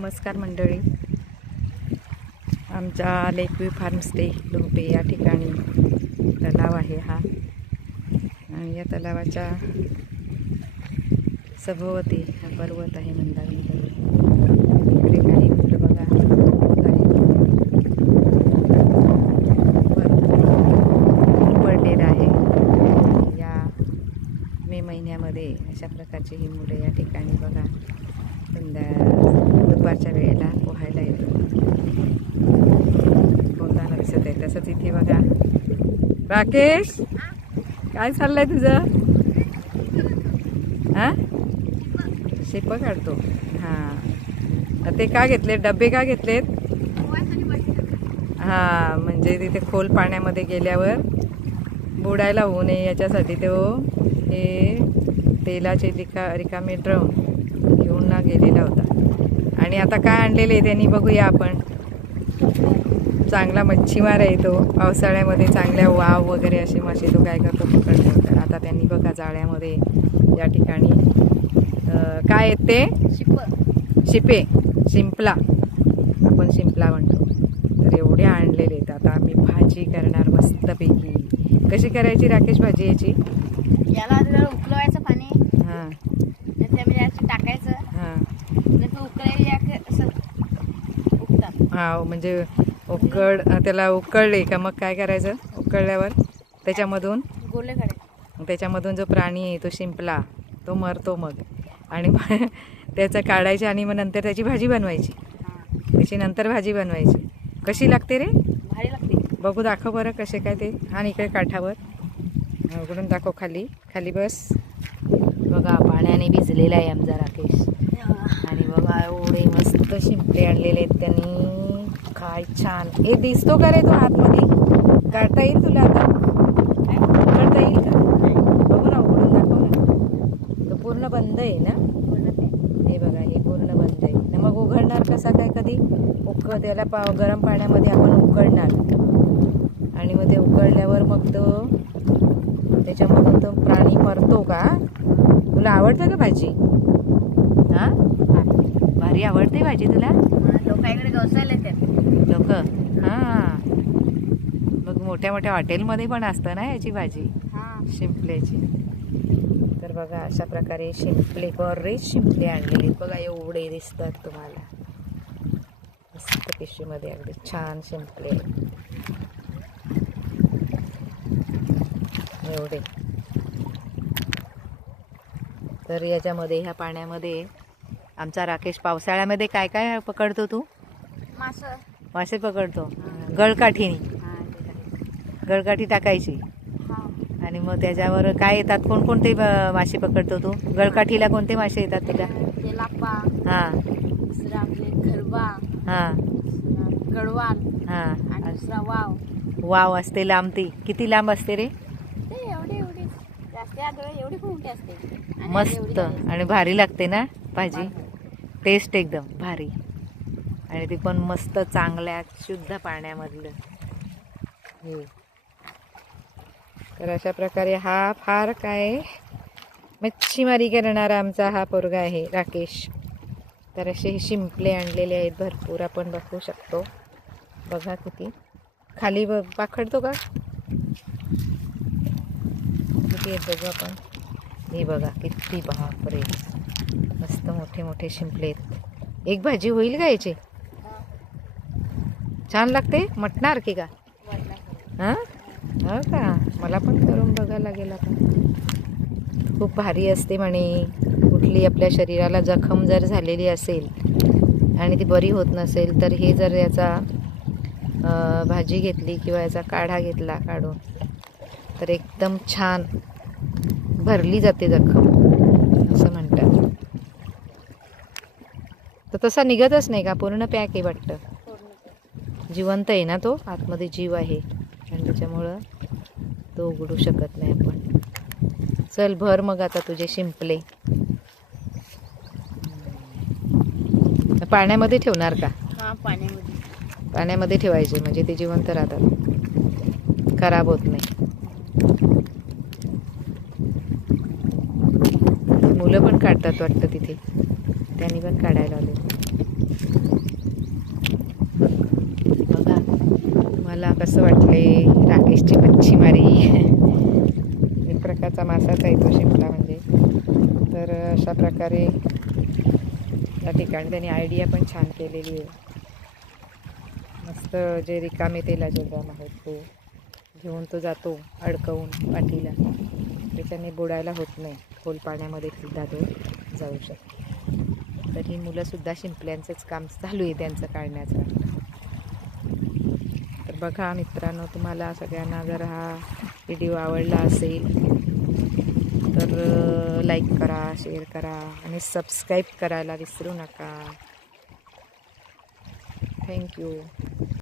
नमस्कार मंडळी. आमच्या लेकव्ह्यू फार्मस्टे लोहपे या ठिकाणी तलाव आहे हा, आणि या तलावाच्या सभोवती हा पर्वत आहे, मंदाकिनी पर्वत. इकडे काही मुलं बघा पडलेलं आहे. या मे महिन्यामध्ये अशा प्रकारची ही मुलं या ठिकाणी बघा दुपारच्या वेळेला पोहायला येतो. पोहताना दिसत आहे. तसंच इथे बघा राकेश, काय चाललंय तुझं? हां, शेप काढतो. हां, ते का घेतले डबे, का घेतलेत? हां, म्हणजे तिथे खोल पाण्यामध्ये गेल्यावर बुडायला होऊ नये याच्यासाठी तो हे तेलाचे रिकामे ड्रम घेऊन ना गेलेला होता. आणि आता काय आणलेले त्यांनी बघूया आपण. चांगला मच्छीमार आहे तो. पावसाळ्यामध्ये चांगल्या वाव वगैरे असे मासे तो काय करतो, पकडतो. तर आता त्यांनी बघा जाळ्यामध्ये या ठिकाणी काय आहेत ते शिपे, शिंपला, आपण शिंपला म्हणतो. तर एवढे आणलेले आहेत. आता आम्ही भाजी करणार मस्तपैकी. कशी करायची राकेश भाजी याची? याला उकळवायचं पाणी, हां, त्यामध्ये टाकायचं. हां हां, म्हणजे त्याला उकळले का मग काय करायचं? उकळल्यावर त्याच्यामधून गोले काढायचे. त्याच्यामधून जो प्राणी आहे तो शिंपला तो मरतो मग, आणि त्याचं काढायचे आणि मग नंतर त्याची भाजी बनवायची. त्याची नंतर भाजी बनवायची. कशी लागते रे? भारी लागते. बघू, दाखव बरं कसे काय ते. आणि इकडे काठावर उघडून दाखव. खाली खाली बस. बघा पाण्याने भिजलेला आहे आमचा राकेश. आणि बघा एवढे मस्त शिंपले आणलेले आहेत त्यांनी. काय छान हे दिसतो का रे तो आतमध्ये? काढता येईल तुला आता? काढता येईल का? बघू ना, उघडून दाखव ना. तो पूर्ण बंद आहे ना? हे बघा, हे पूर्ण बंद आहे. मग उघडणार कसा काय? कधी त्याला गरम पाण्यामध्ये आपण उकळणार, आणि मग ते उकळल्यावर मग तो त्याच्यामधून तो प्राणी मरतो का? तुला आवडतं का भाजी? हां, भारी आवडते भाजी तुला? लोकांकडे गवसायला येतात लोक. हां, मग मोठ्या मोठ्या हॉटेलमध्ये पण असतं ना याची भाजी, शिंपल्याची. तर बघा अशा प्रकारे शिंपले, बरेच शिंपले आणलेले बघा. एवढे दिसतात तुम्हाला मस्त पिशवीमध्ये. अगदी छान शिंपले एवढे. तर याच्यामध्ये ह्या पाण्यामध्ये आमचा राकेश पावसाळ्यामध्ये काय काय पकडतो? तू मासे पकडतो. गळकाठी टाकायची, आणि मग त्याच्यावर काय येतात? कोणकोणते मासे पकडतो तू? गळकाठीला कोणते मासे येतात तुला? हां, गरबा, हां, गडवाल, हां, वाव. वाव असते लांब. ती किती लांब असते रे? एवढी मोठी असते. मस्त आणि भारी लागते ना भाजी. टेस्ट एकदम भारी. आणि ती पण मस्त चांगल्या शुद्ध पाण्यामधलं हे. तर अशा प्रकारे हा फार काय मच्छीमारी करणारा आमचा हा पोरगा आहे राकेश. तर असे शिंपले आणलेले आहेत भरपूर, आपण बघू शकतो. बघा किती खाली पाखडतो का किती आहेत बघू आपण. हे बघा किती, बापरे, मस्त मोठे मोठे शिंपले आहेत. एक भाजी होईल का याची? छान लागते. मटणार की का? हां, हो का? मला पण करून बघायला लागेल आता. खूप भारी असते म्हणे. कुठली आपल्या शरीराला जखम जर झालेली असेल आणि ती बरी होत नसेल तर हे जर याचा भाजी घेतली किंवा याचा काढा घेतला काढून, तर एकदम छान भरली जाते जखम असं म्हणतात. तर तसा निघतच नाही का? पूर्ण पॅक आहे वाटतं. जिवंत आहे ना तो, आतमध्ये जीव आहे, आणि त्याच्यामुळं तो उघडू शकत नाही आपण. चल भर मग आता तुझे शिंपले. पाण्यामध्ये ठेवणार का? हां, पाण्यामध्ये ठेवायचे म्हणजे ते जिवंत राहतात, खराब होत नाही. मुलं पण काढतात वाटतं तिथे, त्यांनी पण काढायला आले. कसं वाटले राकेशची मच्छीमारी. एक प्रकारचा मासाच आहे तो शिंपला म्हणजे. तर अशा प्रकारे त्या ठिकाणी त्यांनी आयडिया पण छान केलेली आहे. मस्त जे रिकामे तेलाचे ड्रम आहेत ते घेऊन तो जातो अडकवून पाठीला. त्याच्याने बुडायला होत नाही, खोल पाण्यामध्ये सुद्धा तो जाऊ शकतो. तर ही मुलंसुद्धा शिंपल्यांचंच काम चालू आहे त्यांचं काढण्याचं. तर बघा मित्रांनो, तुम्हाला सगळ्यांना जर हा व्हिडिओ आवडला असेल तर लाईक करा, शेअर करा आणि सबस्क्राईब करायला विसरू नका. थँक्यू.